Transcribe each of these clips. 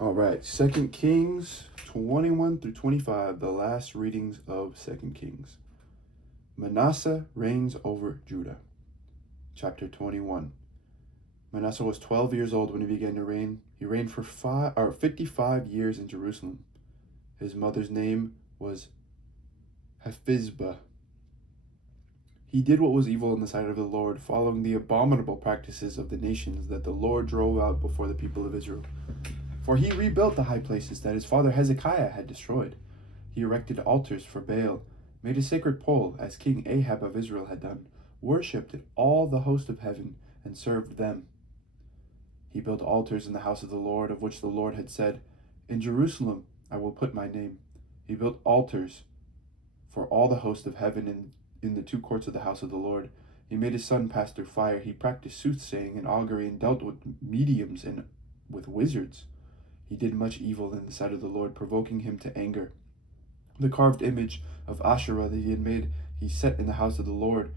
All right, Second Kings 21 through 25, the last readings of Second Kings. Manasseh reigns over Judah. Chapter 21. Manasseh was 12 years old when he began to reign. He reigned for 55 years in Jerusalem. His mother's name was Hephzibah. He did what was evil in the sight of the Lord, following the abominable practices of the nations that the Lord drove out before the people of Israel. For he rebuilt the high places that his father Hezekiah had destroyed. He erected altars for Baal, made a sacred pole, as King Ahab of Israel had done, worshipped all the host of heaven, and served them. He built altars in the house of the Lord, of which the Lord had said, "In Jerusalem I will put my name." He built altars for all the host of heaven in the two courts of the house of the Lord. He made his son pass through fire. He practiced soothsaying and augury, and dealt with mediums and with wizards. He did much evil in the sight of the Lord, provoking him to anger. The carved image of Asherah that he had made, he set in the house of the Lord,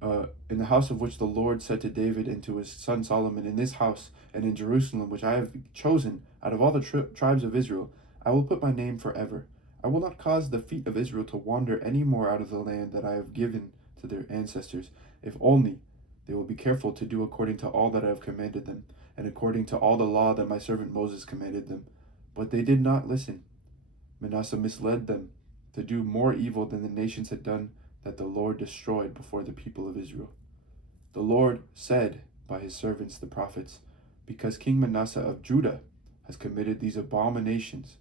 in the house of which the Lord said to David and to his son Solomon, "In this house and in Jerusalem, which I have chosen out of all the tribes of Israel, I will put my name forever. I will not cause the feet of Israel to wander any more out of the land that I have given to their ancestors, if only they will be careful to do according to all that I have commanded them, and according to all the law that my servant Moses commanded them." But they did not listen. Manasseh misled them to do more evil than the nations had done that the Lord destroyed before the people of Israel. The Lord said by his servants the prophets, "Because King Manasseh of Judah has committed these abominations,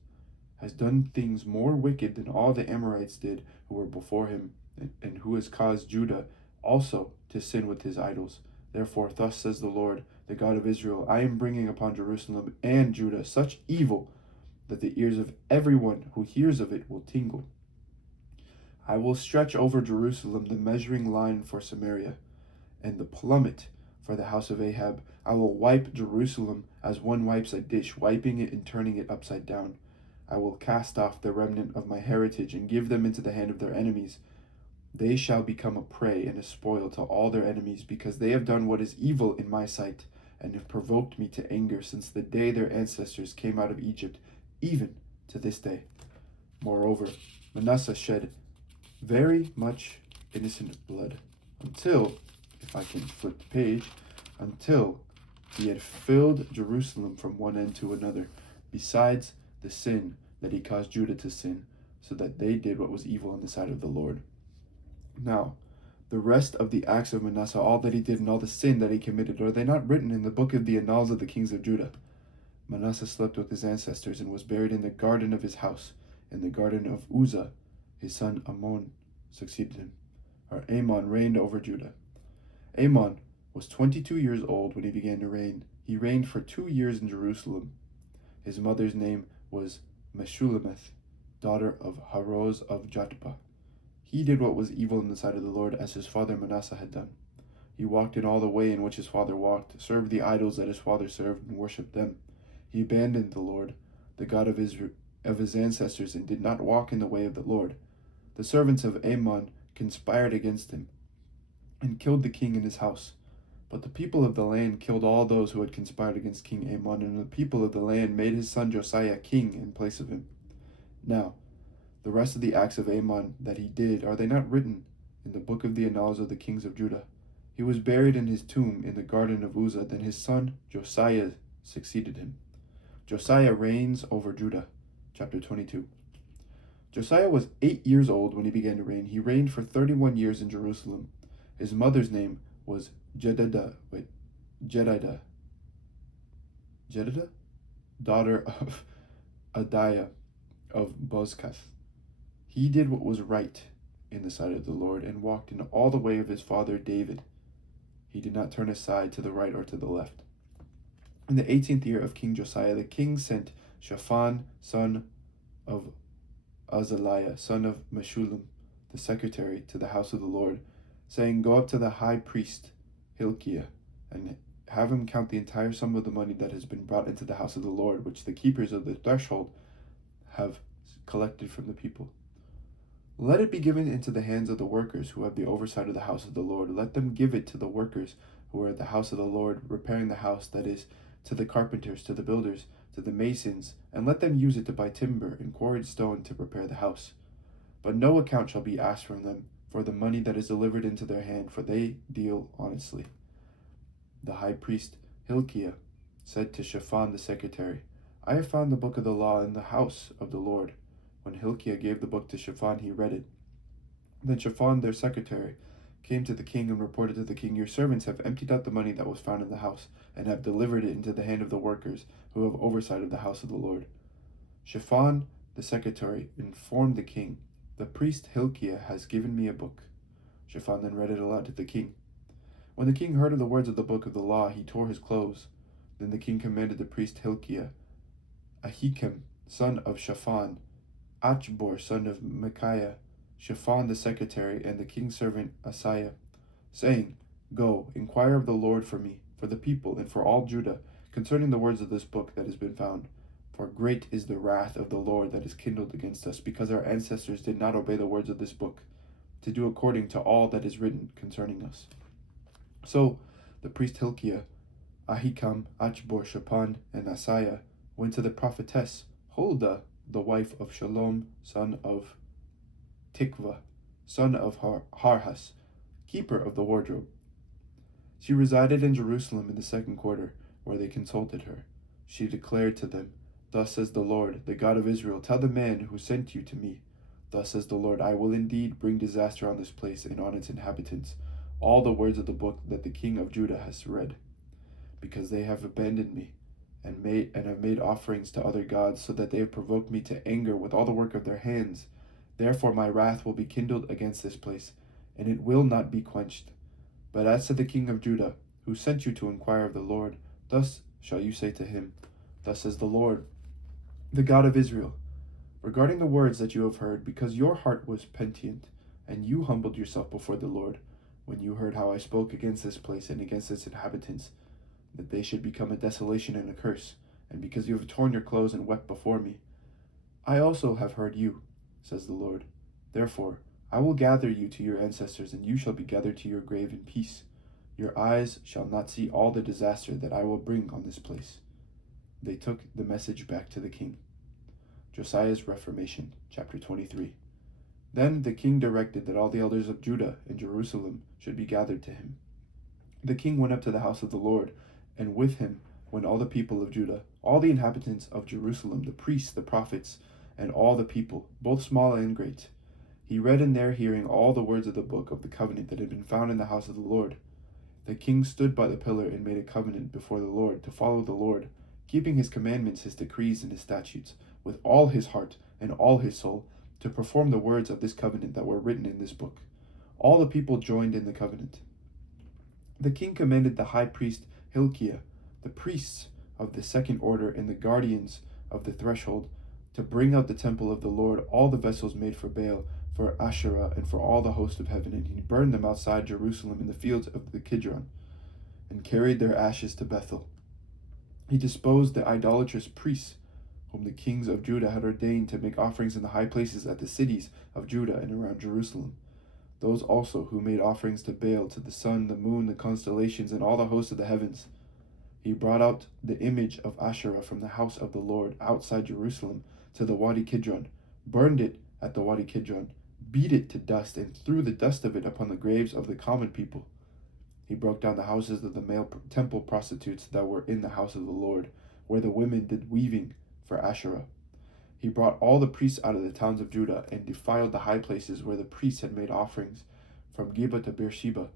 has done things more wicked than all the Amorites did who were before him, and who has caused Judah also to sin with his idols. Therefore, thus says the Lord, the God of Israel, I am bringing upon Jerusalem and Judah such evil that the ears of everyone who hears of it will tingle. I will stretch over Jerusalem the measuring line for Samaria, and the plummet for the house of Ahab. I will wipe Jerusalem as one wipes a dish, wiping it and turning it upside down. I will cast off the remnant of my heritage and give them into the hand of their enemies. They shall become a prey and a spoil to all their enemies, because they have done what is evil in my sight, and have provoked me to anger since the day their ancestors came out of Egypt, even to this day. Moreover, Manasseh shed very much innocent blood, until, if I can flip the page, until he had filled Jerusalem from one end to another, besides the sin that he caused Judah to sin, so that they did what was evil in the sight of the Lord. Now, the rest of the acts of Manasseh, all that he did and all the sin that he committed, are they not written in the book of the annals of the kings of Judah? Manasseh slept with his ancestors and was buried in the garden of his house, in the garden of Uzzah. His son Amon succeeded him, or Amon reigned over Judah. Amon was 22 years old when he began to reign. He reigned for 2 years in Jerusalem. His mother's name was Meshullemeth, daughter of Haroz of Jotbah. He did what was evil in the sight of the Lord, as his father Manasseh had done. He walked in all the way in which his father walked, served the idols that his father served, and worshipped them. He abandoned the Lord, the God of Israel, of his ancestors, and did not walk in the way of the Lord. The servants of Amon conspired against him, and killed the king in his house. But the people of the land killed all those who had conspired against King Amon, and the people of the land made his son Josiah king in place of him. Now, the rest of the acts of Amon that he did, are they not written in the book of the annals of the kings of Judah? He was buried in his tomb in the garden of Uzzah. Then his son Josiah succeeded him. Josiah reigns over Judah. Chapter 22. Josiah was 8 years old when he began to reign. He reigned for 31 years in Jerusalem. His mother's name was Jedidah, daughter of Adiah of Bozkath. He did what was right in the sight of the Lord, and walked in all the way of his father David. He did not turn aside to the right or to the left. In the 18th year of King Josiah, the king sent Shaphan, son of Azaliah, son of Meshullam, the secretary, to the house of the Lord, saying, "Go up to the high priest Hilkiah, and have him count the entire sum of the money that has been brought into the house of the Lord, which the keepers of the threshold have collected from the people. Let it be given into the hands of the workers who have the oversight of the house of the Lord. Let them give it to the workers who are at the house of the Lord, repairing the house, that is, to the carpenters, to the builders, to the masons, and let them use it to buy timber and quarried stone to prepare the house. But no account shall be asked from them for the money that is delivered into their hand, for they deal honestly. The high priest Hilkiah said to Shaphan the secretary, I have found the book of the law in the house of the Lord. When Hilkiah gave the book to Shaphan, he read it. Then Shaphan their secretary came to the king and reported to the king, Your servants have emptied out the money that was found in the house, and have delivered it into the hand of the workers who have oversight of the house of the Lord. Shaphan the secretary informed the king, The priest Hilkiah has given me a book. Shaphan then read it aloud to the king. When the king heard of the words of the book of the law, he tore his clothes. Then the king commanded the priest Hilkiah, Ahikam, son of Shaphan, Achbor, son of Micaiah, Shaphan the secretary, and the king's servant Asaiah, saying, Go, inquire of the Lord for me, for the people, and for all Judah, concerning the words of this book that has been found. For great is the wrath of the Lord that is kindled against us, because our ancestors did not obey the words of this book, to do according to all that is written concerning us. So the priest Hilkiah, Ahikam, Achbor, Shaphan, and Asaiah went to the prophetess Huldah, the wife of Shalom, son of Tikvah, son of Harhas, keeper of the wardrobe. She resided in Jerusalem in the second quarter, where they consulted her. She declared to them, Thus says the Lord, the God of Israel, tell the man who sent you to me, Thus says the Lord, I will indeed bring disaster on this place and on its inhabitants, all the words of the book that the king of Judah has read, because they have abandoned me, and have made offerings to other gods, so that they have provoked me to anger with all the work of their hands. Therefore my wrath will be kindled against this place, and it will not be quenched. But as to the king of Judah, who sent you to inquire of the Lord, thus shall you say to him, Thus says the Lord, the God of Israel, regarding the words that you have heard, because your heart was penitent, and you humbled yourself before the Lord, when you heard how I spoke against this place and against its inhabitants, that they should become a desolation and a curse, and because you have torn your clothes and wept before me. I also have heard you, says the Lord. Therefore, I will gather you to your ancestors, and you shall be gathered to your grave in peace. Your eyes shall not see all the disaster that I will bring on this place. They took the message back to the king. Josiah's Reformation, chapter 23. Then the king directed that all the elders of Judah and Jerusalem should be gathered to him. The king went up to the house of the Lord, and with him went all the people of Judah, all the inhabitants of Jerusalem, the priests, the prophets, and all the people, both small and great. He read in their hearing all the words of the book of the covenant that had been found in the house of the Lord. The king stood by the pillar and made a covenant before the Lord to follow the Lord, keeping his commandments, his decrees, and his statutes, with all his heart and all his soul, to perform the words of this covenant that were written in this book. All the people joined in the covenant. The king commanded the high priest Hilkiah, the priests of the second order, and the guardians of the threshold, to bring out the temple of the Lord all the vessels made for Baal, for Asherah, and for all the host of heaven, and he burned them outside Jerusalem in the fields of the Kidron, and carried their ashes to Bethel. He disposed the idolatrous priests, whom the kings of Judah had ordained to make offerings in the high places at the cities of Judah and around Jerusalem. Those also who made offerings to Baal, to the sun, the moon, the constellations, and all the hosts of the heavens. He brought out the image of Asherah from the house of the Lord outside Jerusalem to the Wadi Kidron, burned it at the Wadi Kidron, beat it to dust, and threw the dust of it upon the graves of the common people. He broke down the houses of the male temple prostitutes that were in the house of the Lord, where the women did weaving for Asherah. He brought all the priests out of the towns of Judah, and defiled the high places where the priests had made offerings, from Geba to Beersheba.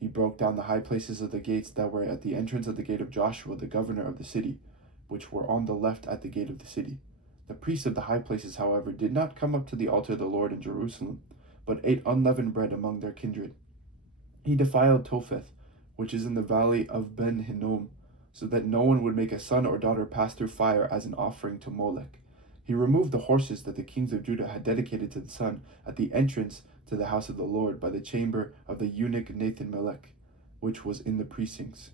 He broke down the high places of the gates that were at the entrance of the gate of Joshua, the governor of the city, which were on the left at the gate of the city. The priests of the high places, however, did not come up to the altar of the Lord in Jerusalem, but ate unleavened bread among their kindred. He defiled Topheth, which is in the valley of Ben Hinnom, so that no one would make a son or daughter pass through fire as an offering to Molech. He removed the horses that the kings of Judah had dedicated to the sun at the entrance to the house of the Lord by the chamber of the eunuch Nathan-Melech, which was in the precincts.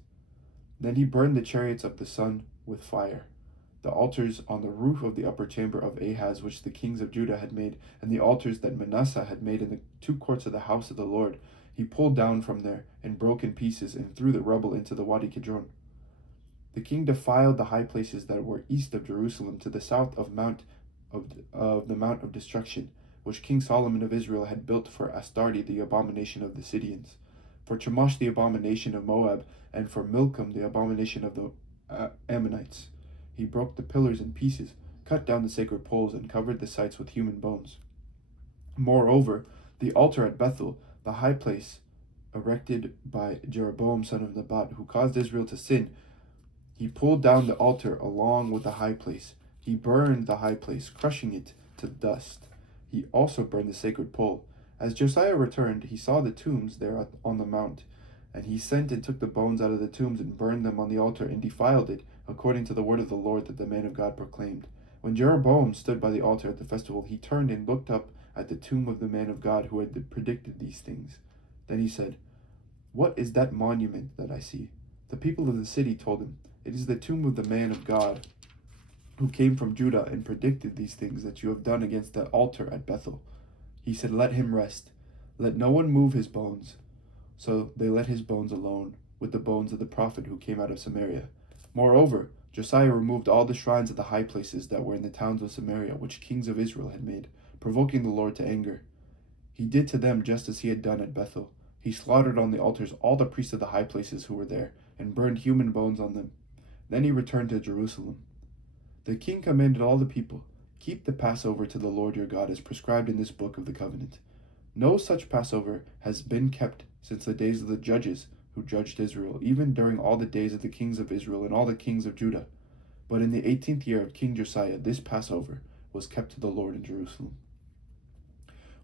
Then he burned the chariots of the sun with fire, the altars on the roof of the upper chamber of Ahaz, which the kings of Judah had made, and the altars that Manasseh had made in the two courts of the house of the Lord. He pulled down from there and broke in pieces and threw the rubble into the Wadi Kidron. The king defiled the high places that were east of Jerusalem to the south of the Mount of Destruction, which King Solomon of Israel had built for Astarte, the abomination of the Sidonians, for Chemosh, the abomination of Moab, and for Milcom, the abomination of the Ammonites. He broke the pillars in pieces, cut down the sacred poles, and covered the sites with human bones. Moreover, the altar at Bethel, the high place erected by Jeroboam son of Nebat, who caused Israel to sin, he pulled down the altar along with the high place. He burned the high place, crushing it to dust. He also burned the sacred pole. As Josiah returned, he saw the tombs there on the mount, and he sent and took the bones out of the tombs and burned them on the altar and defiled it, according to the word of the Lord that the man of God proclaimed. When Jeroboam stood by the altar at the festival, he turned and looked up at the tomb of the man of God who had predicted these things. Then he said, "What is that monument that I see?" The people of the city told him, "It is the tomb of the man of God who came from Judah and predicted these things that you have done against the altar at Bethel." He said, "Let him rest. Let no one move his bones." So they let his bones alone, with the bones of the prophet who came out of Samaria. Moreover, Josiah removed all the shrines of the high places that were in the towns of Samaria, which kings of Israel had made, provoking the Lord to anger. He did to them just as he had done at Bethel. He slaughtered on the altars all the priests of the high places who were there, and burned human bones on them. Then he returned to Jerusalem. The king commanded all the people, "Keep the Passover to the Lord your God as prescribed in this book of the covenant." No such Passover has been kept since the days of the judges who judged Israel, even during all the days of the kings of Israel and all the kings of Judah. But in the 18th year of King Josiah, this Passover was kept to the Lord in Jerusalem.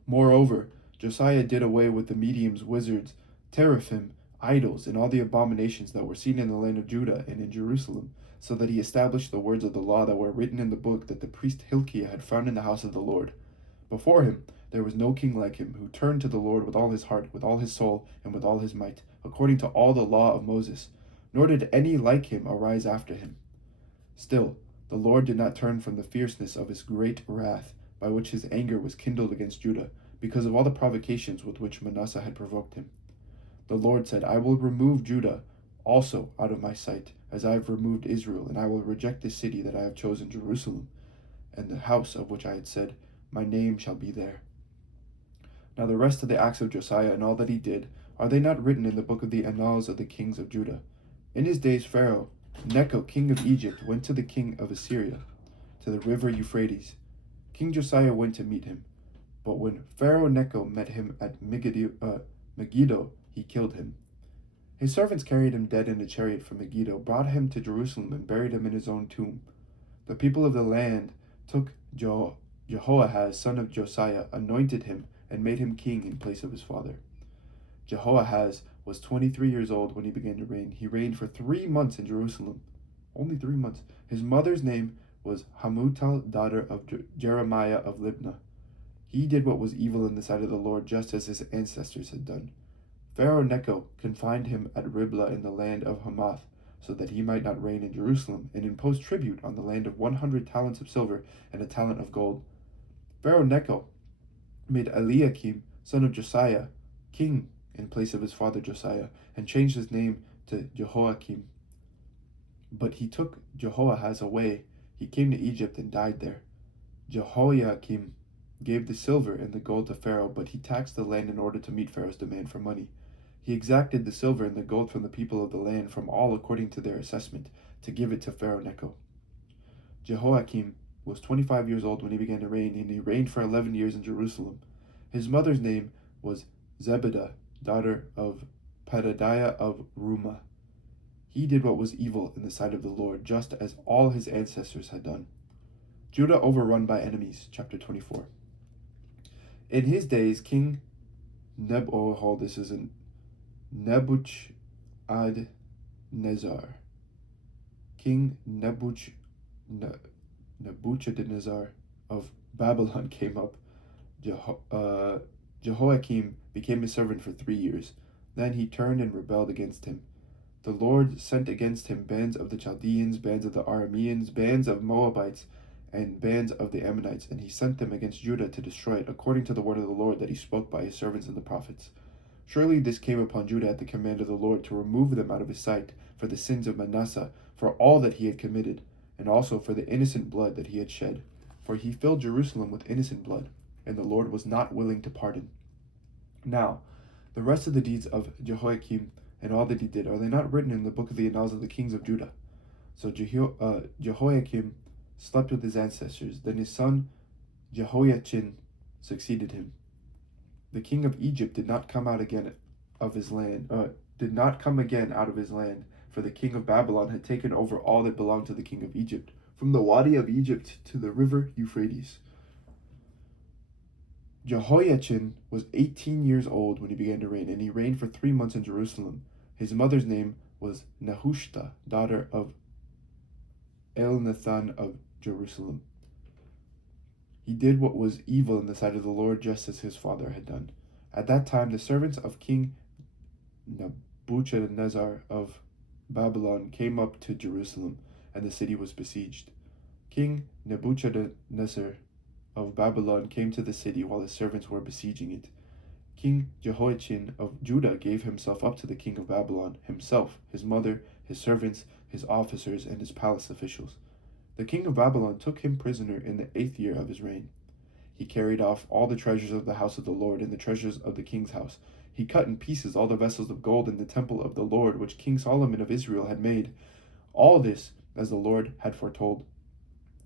Moreover, Josiah did away with the mediums, wizards, teraphim, idols, and all the abominations that were seen in the land of Judah and in Jerusalem, so that he established the words of the law that were written in the book that the priest Hilkiah had found in the house of the Lord. Before him there was no king like him, who turned to the Lord with all his heart, with all his soul, and with all his might, according to all the law of Moses, nor did any like him arise after him. Still, the Lord did not turn from the fierceness of his great wrath, by which his anger was kindled against Judah, because of all the provocations with which Manasseh had provoked him. The Lord said, "I will remove Judah also out of my sight, as I have removed Israel, and I will reject the city that I have chosen, Jerusalem, and the house of which I had said, my name shall be there." Now the rest of the acts of Josiah and all that he did, are they not written in the book of the annals of the kings of Judah? In his days Pharaoh Necho, king of Egypt, went to the king of Assyria, to the river Euphrates. King Josiah went to meet him, but when Pharaoh Necho met him at Megiddo, he killed him. His servants carried him dead in a chariot from Megiddo, brought him to Jerusalem, and buried him in his own tomb. The people of the land took Jehoahaz, son of Josiah, anointed him, and made him king in place of his father. Jehoahaz was 23 years old when he began to reign. He reigned for 3 months in Jerusalem. Only 3 months. His mother's name was Hamutal, daughter of Jeremiah of Libnah. He did what was evil in the sight of the Lord, just as his ancestors had done. Pharaoh Necho confined him at Riblah in the land of Hamath, so that he might not reign in Jerusalem, and imposed tribute on the land of 100 talents of silver and a talent of gold. Pharaoh Necho made Eliakim, son of Josiah, king in place of his father Josiah, and changed his name to Jehoiakim. But he took Jehoahaz away. He came to Egypt and died there. Jehoiakim gave the silver and the gold to Pharaoh, but he taxed the land in order to meet Pharaoh's demand for money. He exacted the silver and the gold from the people of the land, from all according to their assessment, to give it to Pharaoh Necho. Jehoiakim was 25 years old when he began to reign, and he reigned for 11 years in Jerusalem. His mother's name was Zebedah, daughter of Pedadiah of Rumah. He did what was evil in the sight of the Lord, just as all his ancestors had done. Judah overrun by enemies, chapter 24. In his days, King Nebuchadnezzar King Nebuchadnezzar of Babylon came up. Jehoiakim became his servant for 3 years. Then he turned and rebelled against him. The Lord sent against him bands of the Chaldeans, bands of the Arameans, bands of Moabites, and bands of the Ammonites, and he sent them against Judah to destroy it, according to the word of the Lord that he spoke by his servants and the prophets. Surely this came upon Judah at the command of the Lord, to remove them out of his sight for the sins of Manasseh, for all that he had committed, and also for the innocent blood that he had shed. For he filled Jerusalem with innocent blood, and the Lord was not willing to pardon. Now, the rest of the deeds of Jehoiakim and all that he did, are they not written in the book of the annals of the kings of Judah? So Jehoiakim slept with his ancestors. Then his son Jehoiachin succeeded him. The king of Egypt did not come out again of his land, did not come again out of his land, for the king of Babylon had taken over all that belonged to the king of Egypt, from the Wadi of Egypt to the river Euphrates. Jehoiachin was 18 years old when he began to reign, and he reigned for 3 months in Jerusalem. His mother's name was Nehushta, daughter of Elnathan of Jerusalem. He did what was evil in the sight of the Lord, just as his father had done. At that time, the servants of King Nebuchadnezzar of Babylon came up to Jerusalem, and the city was besieged. King Nebuchadnezzar of Babylon came to the city while his servants were besieging it. King Jehoiachin of Judah gave himself up to the king of Babylon, himself, his mother, his servants, his officers, and his palace officials. The king of Babylon took him prisoner in the 8th year of his reign. He carried off all the treasures of the house of the Lord and the treasures of the king's house. He cut in pieces all the vessels of gold in the temple of the Lord, which King Solomon of Israel had made. All this as the Lord had foretold.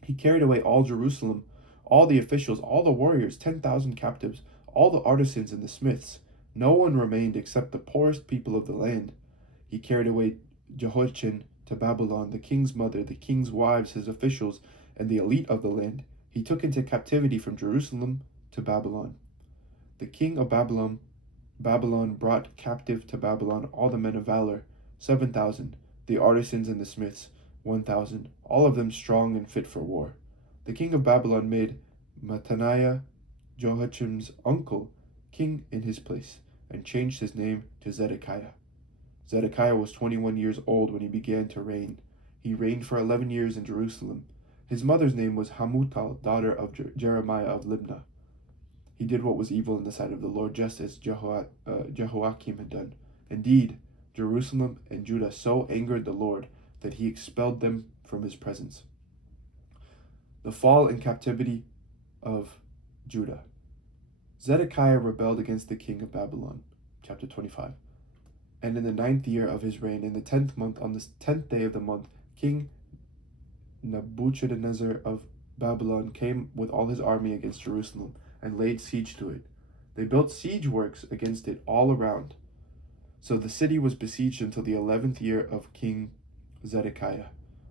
He carried away all Jerusalem, all the officials, all the warriors, 10,000 captives, all the artisans and the smiths. No one remained except the poorest people of the land. He carried away Jehoiachin to Babylon, the king's mother, the king's wives, his officials, and the elite of the land. He took into captivity from Jerusalem to Babylon. The king of Babylon brought captive to Babylon all the men of valor, 7,000, the artisans and the smiths, 1,000, all of them strong and fit for war. The king of Babylon made Mattaniah, Jehoiachin's uncle, king in his place, and changed his name to Zedekiah. Zedekiah was 21 years old when he began to reign. He reigned for 11 years in Jerusalem. His mother's name was Hamutal, daughter of Jeremiah of Libnah. He did what was evil in the sight of the Lord, just as Jehoiakim had done. Indeed, Jerusalem and Judah so angered the Lord that he expelled them from his presence. The fall and captivity of Judah. Zedekiah rebelled against the king of Babylon. Chapter 25. And in the 9th year of his reign, in the 10th month, on the 10th day of the month, King Nebuchadnezzar of Babylon came with all his army against Jerusalem and laid siege to it. They built siege works against it all around. So the city was besieged until the 11th year of King Zedekiah.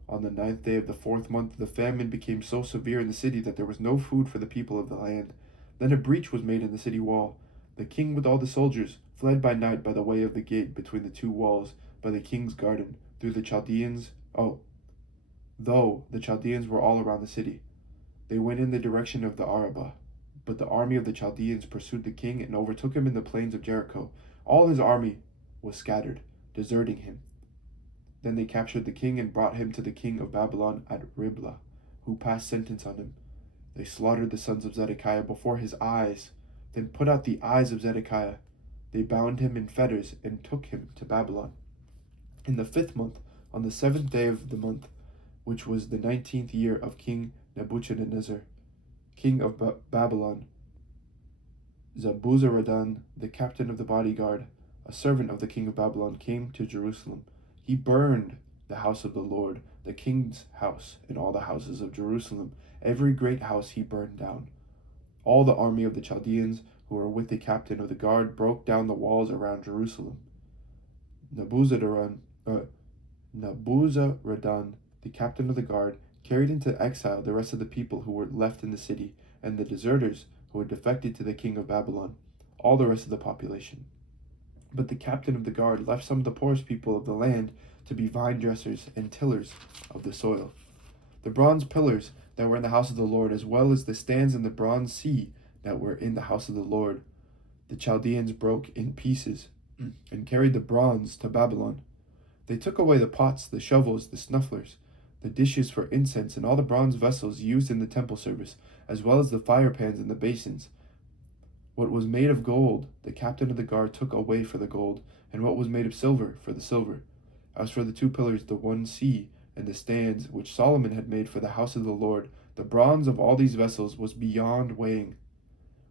On the 9th day of the 4th month, the famine became so severe in the city that there was no food for the people of the land. Then a breach was made in the city wall. The king with all the soldiers fled by night by the way of the gate between the two walls, by the king's garden, through the Chaldeans. Though the Chaldeans were all around the city. They went in the direction of the Arabah. But the army of the Chaldeans pursued the king and overtook him in the plains of Jericho. All his army was scattered, deserting him. Then they captured the king and brought him to the king of Babylon at Riblah, who passed sentence on him. They slaughtered the sons of Zedekiah before his eyes, then put out the eyes of Zedekiah. They bound him in fetters and took him to Babylon. In the 5th month, on the 7th day of the month, which was the 19th year of King Nebuchadnezzar, king of Babylon, Zabuzaradan, the captain of the bodyguard, a servant of the king of Babylon, came to Jerusalem. He burned the house of the Lord, the king's house, and all the houses of Jerusalem. Every great house he burned down. All the army of the Chaldeans who were with the captain of the guard broke down the walls around Jerusalem. Nebuzaradan, the captain of the guard, carried into exile the rest of the people who were left in the city, and the deserters who had defected to the king of Babylon, all the rest of the population. But the captain of the guard left some of the poorest people of the land to be vine dressers and tillers of the soil. The bronze pillars that were in the house of the Lord, as well as the stands in the bronze sea that were in the house of the Lord, the Chaldeans broke in pieces and carried the bronze to Babylon. They took away the pots, the shovels, the snufflers, the dishes for incense, and all the bronze vessels used in the temple service, as well as the fire pans and the basins. What was made of gold, the captain of the guard took away for the gold, and what was made of silver, for the silver. As for the 2 pillars, the one sea and the stands which Solomon had made for the house of the Lord, the bronze of all these vessels was beyond weighing.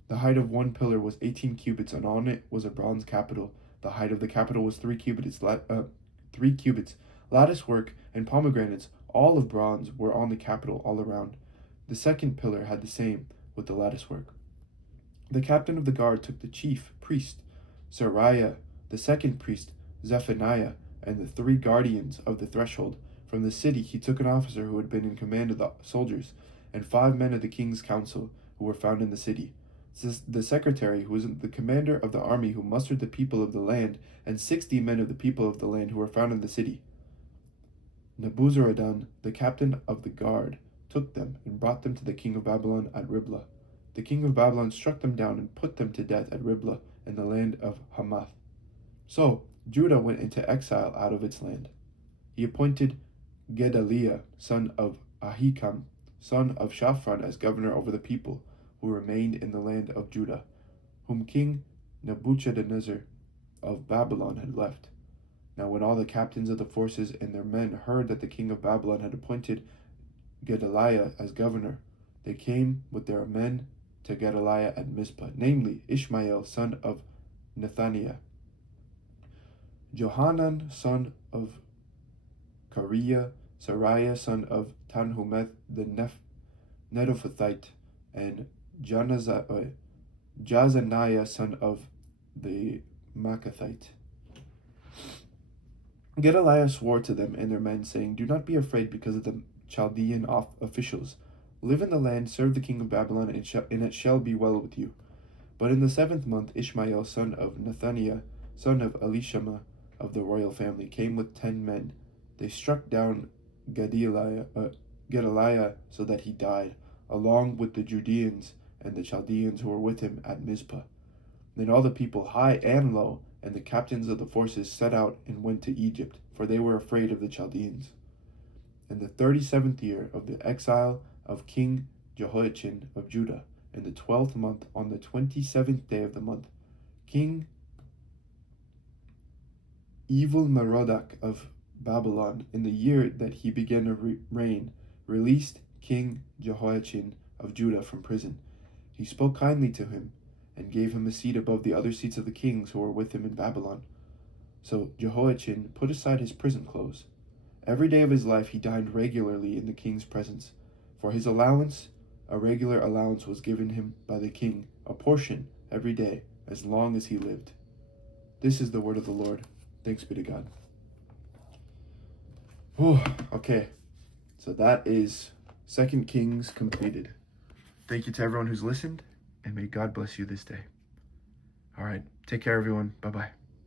The height of one pillar was 18 cubits, and on it was a bronze capital. The height of the capital was 3 cubits. Lattice work and pomegranates, all of bronze, were on the capital all around. The second pillar had the same, with the lattice work. The captain of the guard took the chief priest, Seraiah, the second priest, Zephaniah, and the 3 guardians of the threshold. From the city he took an officer who had been in command of the soldiers, and 5 men of the king's council who were found in the city. The secretary, who was the commander of the army who mustered the people of the land, and 60 men of the people of the land who were found in the city. Nebuzaradan, the captain of the guard, took them and brought them to the king of Babylon at Riblah. The king of Babylon struck them down and put them to death at Riblah in the land of Hamath. So Judah went into exile out of its land. He appointed Gedaliah, son of Ahikam, son of Shaphan, as governor over the people who remained in the land of Judah, whom King Nebuchadnezzar of Babylon had left. Now when all the captains of the forces and their men heard that the king of Babylon had appointed Gedaliah as governor, they came with their men to Gedaliah at Mizpah, namely Ishmael, son of Nethaniah, Johanan, son of Kareah, Seraiah, son of Tanhumeth the Netophathite, and Jazaniah, son of the Makathite. Gedaliah swore to them and their men, saying, "Do not be afraid because of the Chaldean officials. Live in the land, serve the king of Babylon, and it shall be well with you." But in the 7th month, Ishmael, son of Nethaniah, son of Elishama of the royal family, came with 10 men. They struck down Gedaliah so that he died, along with the Judeans and the Chaldeans who were with him at Mizpah. Then all the people, high and low, and the captains of the forces set out and went to Egypt, for they were afraid of the Chaldeans. In the 37th year of the exile of King Jehoiachin of Judah, in the 12th month, on the 27th day of the month, King Evil-Merodach of Babylon, in the year that he began to reign, released King Jehoiachin of Judah from prison. He spoke kindly to him and gave him a seat above the other seats of the kings who were with him in Babylon. So Jehoiachin put aside his prison clothes. Every day of his life he dined regularly in the king's presence. For his allowance, a regular allowance was given him by the king, a portion every day, as long as he lived. This is the word of the Lord. Thanks be to God. Okay, so that is 2 Kings completed. Thank you to everyone who's listened, and may God bless you this day. All right, take care, everyone. Bye-bye.